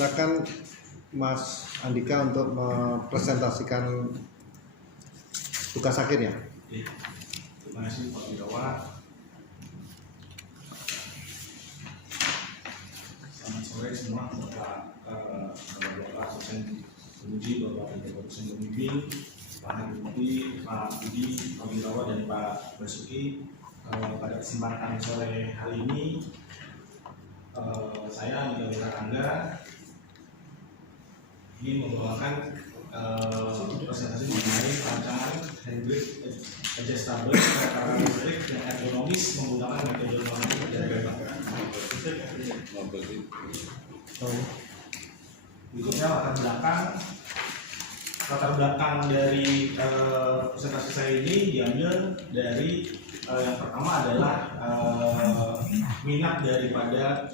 Silakan Mas Andika untuk mempresentasikan tugas akhirnya. Terima kasih Pak Wirawan. Selamat sore semua, Bapak dosen penguji, Bapak dosen pembimbing, Pak Hadi, Pak Budi, Pak Wirawan, dan Pak Basuki. Pada kesempatan sore hari ini, saya Andika Wirarangga ingin membawakan presentasi mengenai rancangan handbrake adjustable kereta listrik yang ergonomis menggunakan metode non-linear dan bebas. Berikutnya latar belakang dari presentasi saya ini diambil dari yang pertama adalah minat daripada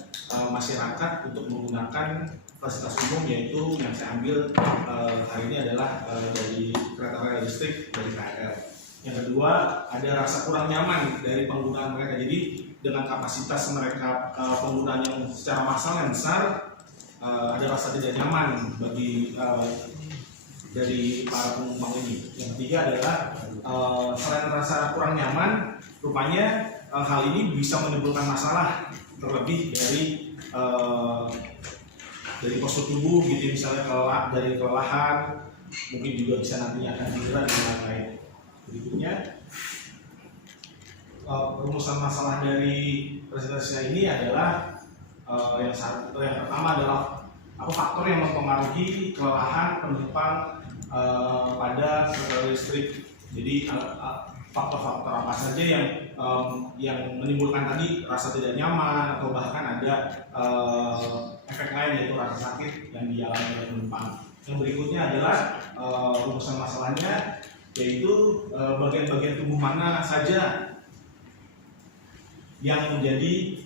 masyarakat untuk menggunakan fasilitas umum, yaitu yang saya ambil hari ini adalah dari kereta rel listrik dari KRL. Yang kedua, ada rasa kurang nyaman dari penggunaan mereka. Jadi dengan kapasitas mereka penggunaan yang secara massal yang besar, ada rasa tidak nyaman bagi dari para penumpang ini. Yang ketiga adalah selain rasa kurang nyaman, rupanya hal ini bisa menimbulkan masalah, terlebih dari postur tubuh gitu, misalnya dari kelelahan, mungkin juga bisa nantinya akan cedera dan lain-lain. Berikutnya, rumusan masalah dari presentasi saya ini adalah yang pertama adalah apa faktor yang mempengaruhi kelelahan penumpang pada kereta listrik. Jadi faktor-faktor apa saja yang menimbulkan tadi rasa tidak nyaman atau bahkan ada efek lain, yaitu rasa sakit yang dialami oleh penumpang. Yang berikutnya adalah rumusan masalahnya, yaitu bagian-bagian tubuh mana saja yang menjadi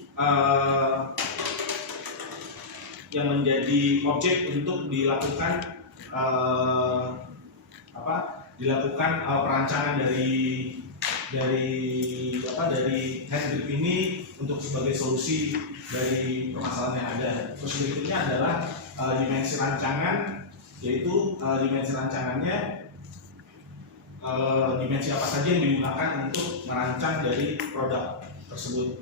objek untuk dilakukan perancangan dari handbrake ini untuk sebagai solusi dari permasalahan yang ada. Terus berikutnya adalah dimensi rancangan, yaitu dimensi rancangannya dimensi apa saja yang digunakan untuk merancang dari produk tersebut.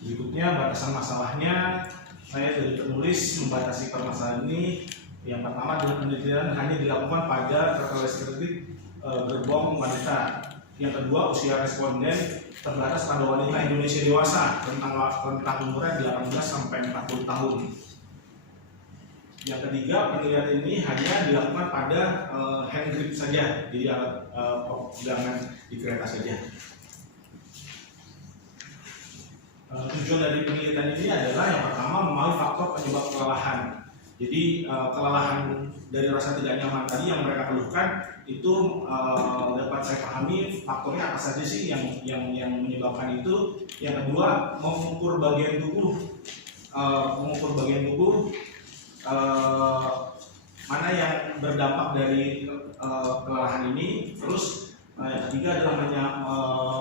Berikutnya batasan masalahnya, saya sudah tertulis membatasi permasalahan ini. Yang pertama adalah penelitian hanya dilakukan pada kereta listrik gerbong wanita. Yang kedua, usia responden terbatas pada wanita Indonesia dewasa rentang umurnya 18 sampai 40 tahun. Yang ketiga, penelitian ini hanya dilakukan pada hand grip saja, jadi alat pegangan di kereta saja. Tujuan dari penelitian ini adalah yang pertama memakai faktor penyebab kelelahan. Jadi kelelahan dari rasa tidak nyaman tadi yang mereka keluhkan itu dapat saya pahami faktornya apa saja sih yang menyebabkan itu. Yang kedua, mengukur bagian tubuh mana yang berdampak dari kelelahan ini. Terus yang ketiga adalah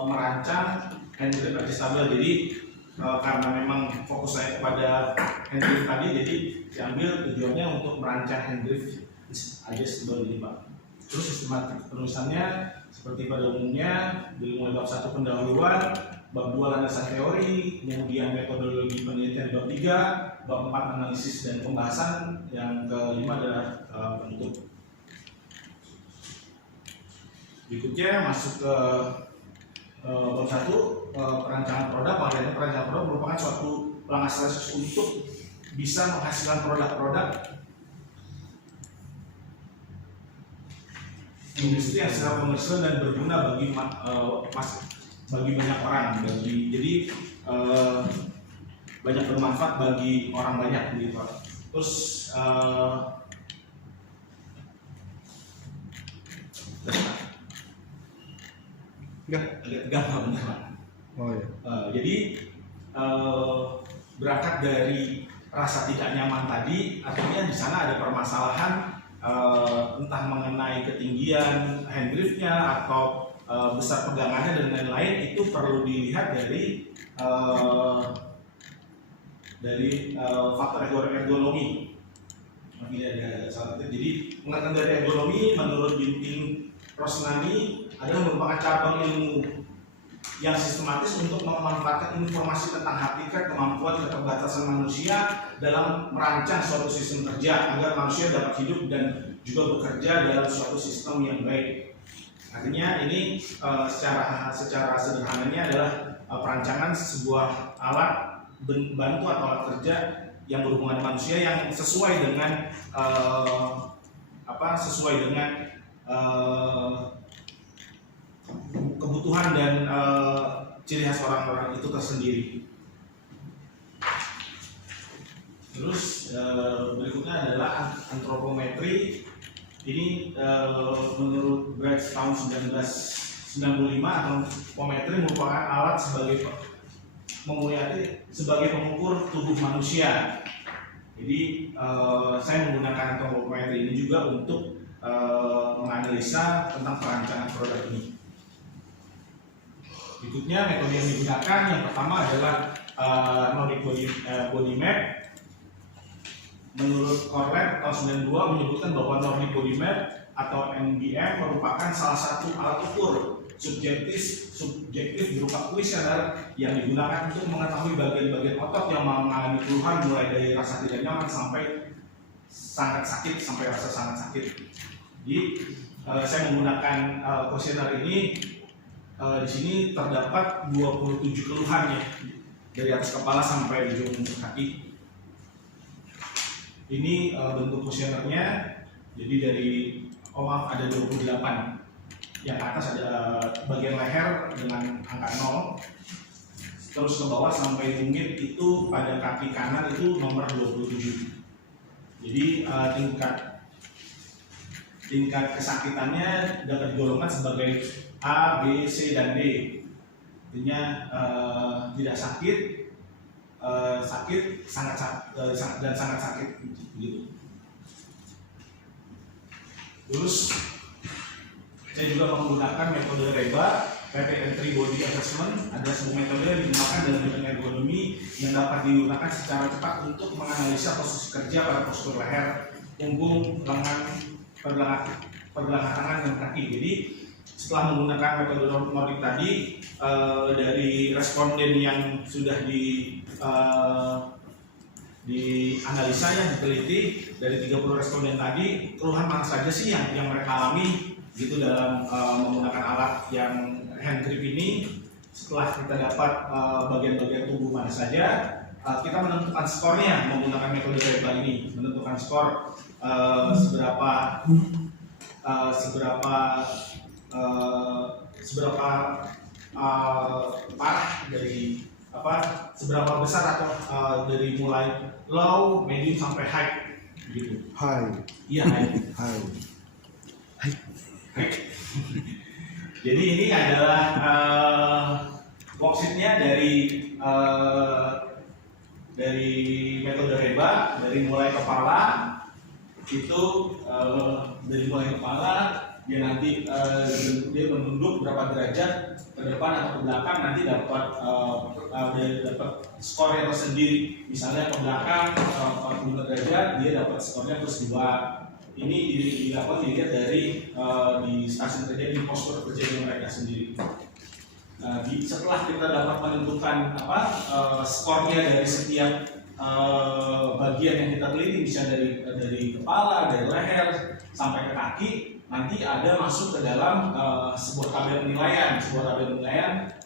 merancang handbrake adjustable. Jadi karena memang fokus saya kepada handbrake tadi, jadi diambil tujuannya untuk merancang handbrake adjustable ini, Pak. Terus sistematik penulisannya seperti pada umumnya, mulai bab 1 pendahuluan, bab 2 landasan teori, kemudian metodologi penelitian di bab 3, bab 4 analisis dan pembahasan, yang kelima adalah penutup. Berikutnya masuk ke bab 1, perancangan produk. Bagian perancangan produk merupakan suatu langkah strategis untuk bisa menghasilkan produk-produk industri yang secara komersial dan berguna bagi banyak orang. Jadi banyak bermanfaat bagi orang banyak gitu. Terus agak gampang benar. Oh iya. Jadi berangkat dari rasa tidak nyaman tadi, artinya di sana ada permasalahan entah mengenai ketinggian handbrake-nya atau besar pegangannya dan lain-lain. Itu perlu dilihat dari dari faktor ergonomi. Jadi pengertian dari ergonomi menurut Binting Rosnani adalah merupakan cabang ilmu yang sistematis untuk memanfaatkan informasi tentang hakikat, kemampuan, keterbatasan manusia dalam merancang suatu sistem kerja agar manusia dapat hidup dan juga bekerja dalam suatu sistem yang baik. Artinya ini secara sederhananya adalah perancangan sebuah alat bantu atau alat kerja yang berhubungan dengan manusia yang sesuai dengan kebutuhan dan ciri khas orang-orang itu tersendiri. Terus berikutnya adalah antropometri. Ini menurut Briggs tahun 1995, antropometri merupakan alat sebagai pengukur tubuh manusia. Jadi saya menggunakan antropometri ini juga untuk menganalisa tentang perancangan produk ini. Berikutnya metode yang digunakan yang pertama adalah Nordic Body Map. Menurut Corlett tahun 92 menyebutkan bahwa Nordic Body Map atau NBM merupakan salah satu alat ukur subjektif berupa kuesioner yang digunakan untuk mengetahui bagian-bagian otot yang mengalami keluhan mulai dari rasa tidak nyaman sampai sangat sakit sampai rasa sangat sakit. Jadi saya menggunakan kuesioner ini. Di sini terdapat 27 keluhan ya, dari atas kepala sampai ujung kaki. Ini bentuk kuesionernya. Jadi ada 28. Yang atas ada bagian leher dengan angka 0. Terus ke bawah sampai tumit itu pada kaki kanan itu nomor 27. Jadi tingkat kesakitannya dapat digolongkan sebagai A, B, C, dan D. Artinya tidak sakit, sakit, dan sangat sakit gitu. Terus saya juga menggunakan metode REBA, Rapid Entry Body Assessment. Ada sebuah metode yang digunakan dalam bidang ergonomi yang dapat digunakan secara cepat untuk menganalisa posisi kerja pada postur leher, punggung, lengan, pergelangan tangan, dan kaki. Jadi setelah menggunakan metode Nordic tadi, dari responden yang sudah dianalisa yang diteliti, dari 30 responden tadi, keluhan mana saja sih yang mereka alami gitu dalam menggunakan alat yang hand grip ini. Setelah kita dapat bagian-bagian tubuh mana saja, kita menentukan skornya menggunakan metode REBA ini, menentukan skor seberapa parah dari seberapa besar atau dari mulai low, medium sampai high gitu. High. Iya, high. Jadi ini adalah worksheetnya dari metode REBA, dari mulai kepala itu dia nanti dia menunduk berapa derajat ke depan atau ke belakang, nanti dapat skornya tersendiri. Misalnya ke belakang 45 derajat, dia dapat skornya plus 2. Ini dilakukan dilihat dari di stasiun kerja, di postur kerja mereka sendiri. Setelah kita dapat menentukan skornya dari setiap bagian yang kita teliti, bisa dari kepala, dari leher sampai ke kaki, nanti ada masuk ke dalam sebuah tabel penilaian.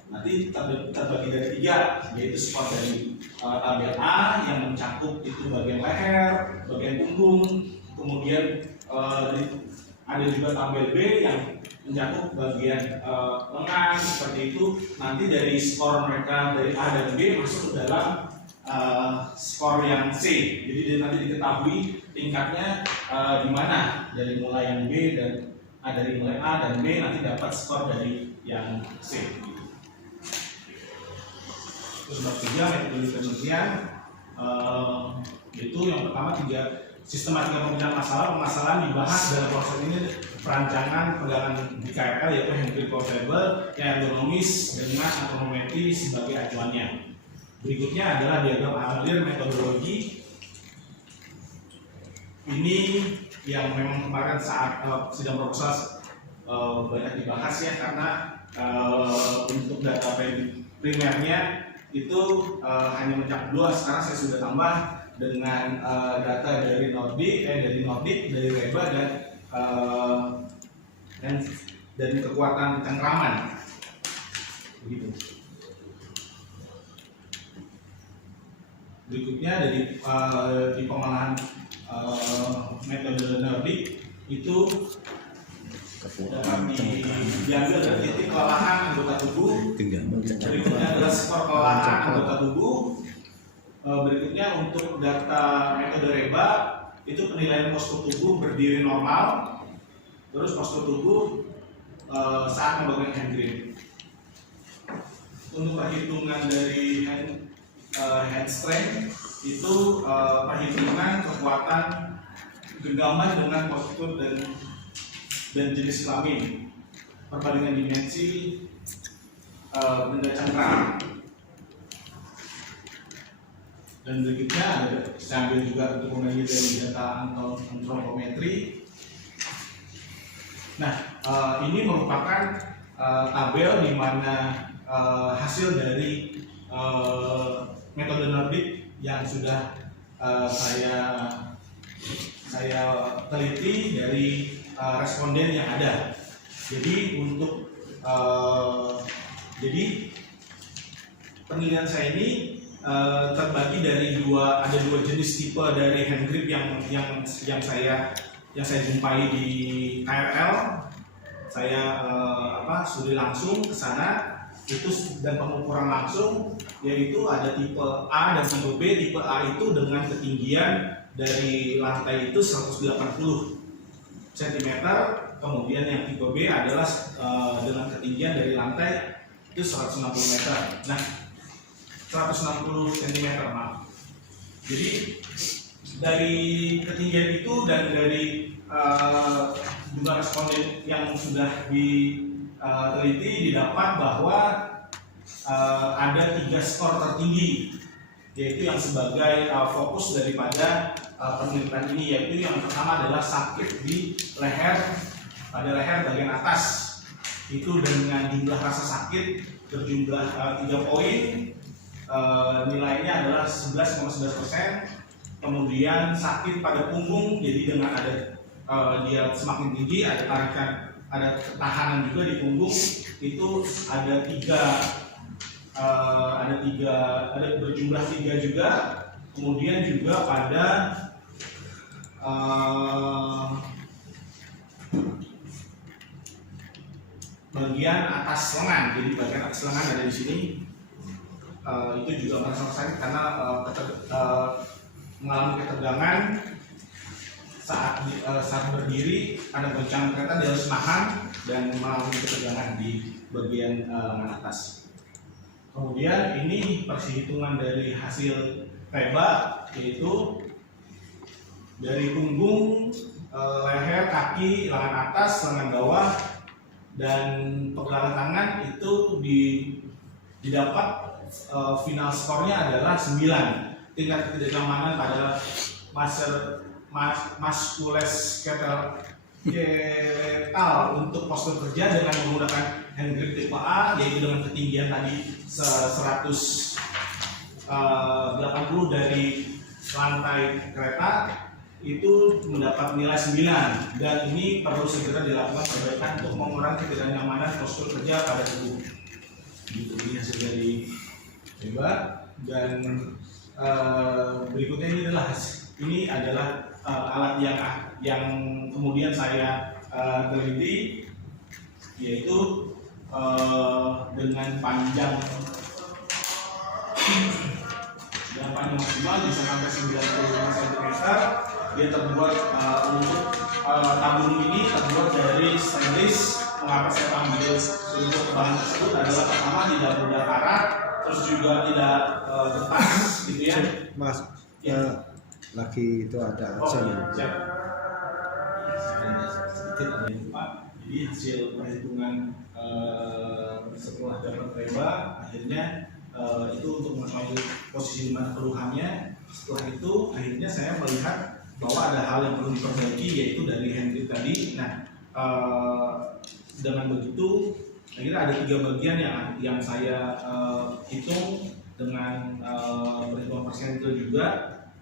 Nanti terbagi dari 3, yaitu skor dari tabel A yang mencakup itu bagian leher, bagian punggung, kemudian ada juga tabel B yang mencakup bagian lengan, seperti itu. Nanti dari skor mereka dari A dan B masuk ke dalam skor yang C. Jadi nanti diketahui tingkatnya di mana, dari mulai yang B dan dari mulai A dan B nanti dapat skor dari yang C. Terus bab 3 metode penelitian, itu yang pertama 3 sistematika pemecahan masalah. Permasalahan dibahas dalam proses ini perancangan pegangan di KRL, yaitu hand grip portable yang ergonomis dengan antropometri sebagai acuannya. Berikutnya adalah diagram amalir metodologi. Ini yang memang kemarin saat sidang proposal banyak dibahas ya, karena untuk data primernya itu hanya mencakup 2. Sekarang saya sudah tambah dengan data dari Nordic, dari Reba dan dari kekuatan cengkraman. Begitu. Berikutnya di pengolahan metode Nordic itu dapat diambil dari titik kelelahan anggota tubuh. Berikutnya adalah skor kelelahan anggota tubuh. Berikutnya untuk data metode Reba itu penilaian postur tubuh berdiri normal, terus postur tubuh saat memegang hand grip. Untuk perhitungan dari hand strength itu perhitungan kekuatan genggaman dengan postur dan jenis kelamin, perbandingan dimensi benda cengkram. Dan berikutnya saya ambil juga untuk mengalir dari data antropometri. Nah, ini merupakan tabel di mana hasil dari metode Nordic yang sudah saya teliti dari responden yang ada. Jadi untuk penilaian saya ini terbagi dari ada dua jenis tipe dari hand grip yang saya jumpai di KRL. Saya studi langsung ke sana itu dan pengukuran langsung, yaitu ada tipe A dan tipe B. Tipe A itu dengan ketinggian dari lantai itu 180 cm, kemudian yang tipe B adalah dengan ketinggian dari lantai itu 160 meter. Nah, 160 cm, maaf. Jadi dari ketinggian itu dan dari jumlah responden yang sudah diteliti didapat bahwa ada 3 skor tertinggi, yaitu yang sebagai fokus daripada penelitian ini, yaitu yang pertama adalah sakit di leher, pada leher bagian atas, itu dengan jumlah rasa sakit berjumlah 3 poin. Nilainya adalah 11,11%. Kemudian sakit pada punggung, jadi dengan ada dia semakin tinggi, ada tarikan, ada ketahanan juga di punggung, itu ada berjumlah 3 juga. Kemudian juga pada bagian atas lengan, jadi bagian atas lengan ada di sini. Itu juga merasa sakit karena mengalami ketegangan saat berdiri, ada goncangan kereta, dia harus nahan dan mengalami ketegangan di bagian lengan atas. Kemudian ini perhitungan dari hasil Reba, yaitu dari punggung, leher, kaki, lengan atas, lengan bawah, dan pergelangan tangan itu didapat final skornya adalah 9. Tingkat ketidaknyamanan pada muskuloskeletal untuk postur kerja dengan menggunakan hand grip tipe A, yaitu dengan ketinggian tadi 180 dari lantai kereta, itu mendapat nilai 9, dan ini perlu segera dilakukan perbaikan untuk mengurangi ketidaknyamanan postur kerja pada tubuh. Ini hasil dari Reba. Dan berikutnya ini adalah alat yang kemudian saya teliti, yaitu dengan panjang maksimal bisa sampai 95 cm. Dia terbuat untuk tabung ini terbuat dari stainless. Mengapa saya ambil untuk bahan tersebut adalah pertama tidak mudah karat, terus juga tidak getas, gitu ya. Mas, ya. Lagi itu ada siap. Sedikit ada yang lupa. Jadi hasil perhitungan setelah dapat Reba, akhirnya itu untuk mengetahui posisi di mana keluhannya. Setelah itu akhirnya saya melihat bahwa ada hal yang perlu diperbaiki, yaitu dari hand grip tadi. Nah, dengan begitu akhirnya ada 3 bagian yang saya hitung dengan perhitungan persentase juga,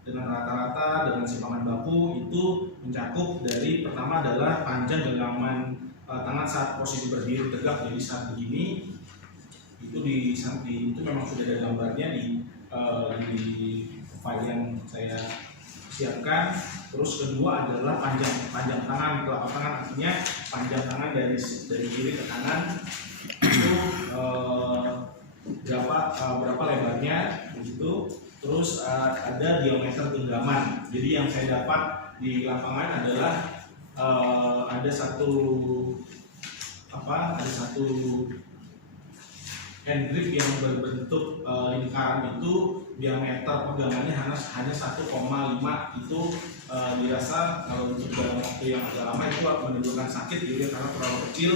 dengan rata-rata, dengan simpangan baku. Itu mencakup dari pertama adalah panjang genggaman tangan saat posisi berdiri tegak, jadi saat begini itu memang sudah ada gambarnya di file yang saya siapkan. Terus kedua adalah panjang tangan, telapak tangan, artinya panjang tangan dari kiri ke kanan itu berapa lebarnya begitu. Terus ada diameter genggaman. Jadi yang saya dapat di lapangan adalah ada satu hand grip yang berbentuk lingkaran, itu diameter pegangannya hanya 1,5. Itu dirasa kalau untuk dalam waktu yang agak lama itu menimbulkan sakit gitu ya, karena terlalu kecil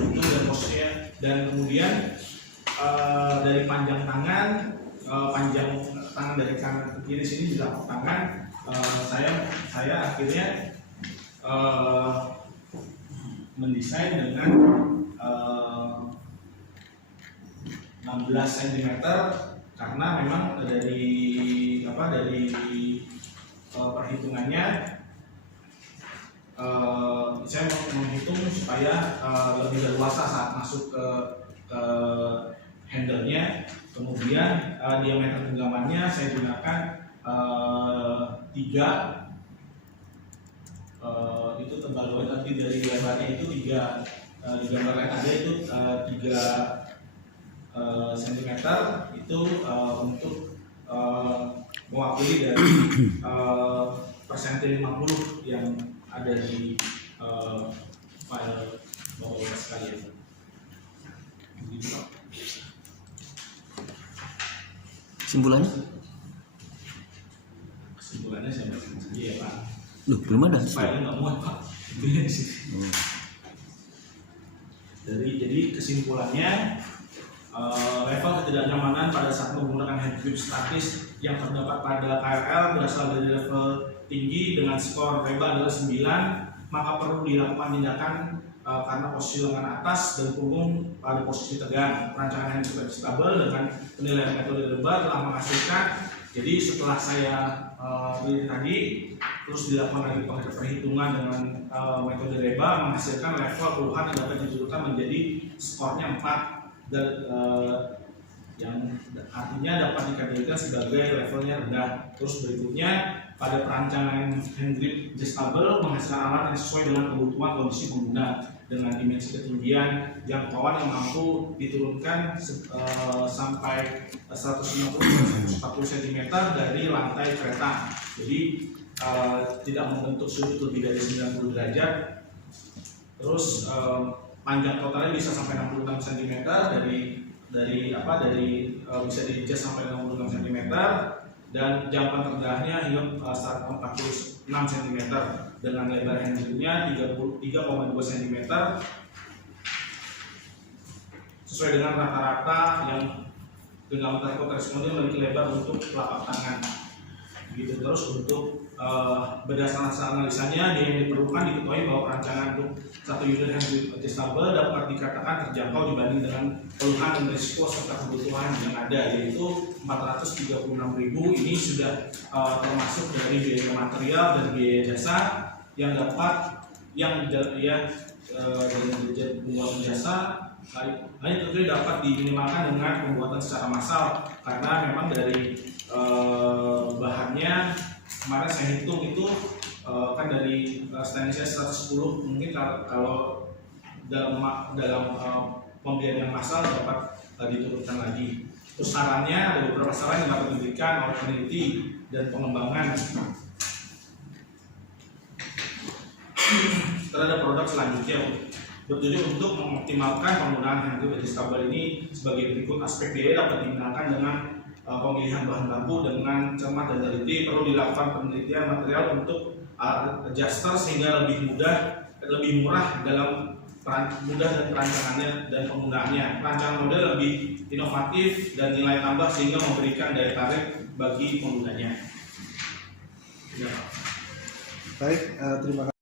itu dan posisinya. Dan kemudian dari panjang tangan dari kanan ke kiri sini di telapak tangan, saya akhirnya mendesain dengan 16 cm, karena memang dari perhitungannya saya menghitung supaya lebih leluasa saat masuk ke handle-nya. Kemudian diameter genggamannya saya gunakan 3, itu tebal banget, nanti dari lebarnya itu 3, di gambar yang ada itu 3 cm. Itu untuk mewakili dari persentase 50 yang ada di file bawah sekalian. Kesimpulannya saya bacakan saja ya Pak. Loh, belum ada. Filenya nggak muat Pak. Jadi kesimpulannya, level ketidaknyamanan pada saat menggunakan hand grip statis yang terdapat pada KRL berasal dari level tinggi dengan skor REBA adalah 9, maka perlu dilakukan tindakan karena posisi lengan atas dan punggung pada posisi tegang. Perancangan hand grip stabil dengan penilaian metode REBA telah menghasilkan. Jadi setelah saya pilih tadi, terus dilakukan lagi perhitungan dengan metode REBA, menghasilkan level keluhan yang dapat diturunkan menjadi skornya 4, dan yang artinya dapat dikategorikan sebagai levelnya rendah. Terus berikutnya, pada perancangan hand grip adjustable menghasilkan alat yang sesuai dengan kebutuhan kondisi pengguna dengan dimensi ketinggian jangkauan yang mampu diturunkan sampai 150-140 cm dari lantai kereta. Jadi tidak membentuk sudut lebih dari 90 derajat. Terus panjang totalnya bisa sampai 66 cm, bisa di-adjust sampai 66 cm, dan jangkauan terdahnya hingga 46 cm dengan lebar hand gripnya 3,2 cm sesuai dengan rata-rata yang genggaman koresponden memiliki lebar untuk telapak tangan. Begitu. Terus untuk berdasarkan hasil analisanya yang diperlukan diketahui bahwa perancangan untuk satu unit hand grip adjustable dapat dikatakan terjangkau dibanding dengan keluhan dan risiko serta kebutuhan yang ada, yaitu 436.000. Ini sudah termasuk dari biaya material dan biaya jasa yang pembuatan jasa. Hanya tentunya dapat diminimalkan dengan pembuatan secara massal, karena memang dari bahannya kemarin saya hitung itu kan dari standarnya 110, mungkin kalau dalam pembelian yang massal dapat diturunkan lagi. Terus sarannya, ada beberapa saran yang dapat diberikan oleh peneliti dan pengembangan terhadap produk selanjutnya, bertujuan untuk mengoptimalkan penggunaan hand grip adjustable ini sebagai berikut. Aspek biaya dapat digunakan dengan pemilihan bahan baku dengan cermat dan teliti. Perlu dilakukan penelitian material untuk adjuster sehingga lebih murah dalam mudah dan perancangannya dan penggunaannya. Rancangan model lebih inovatif dan nilai tambah sehingga memberikan daya tarik bagi penggunanya. Ya. Baik, terima kasih.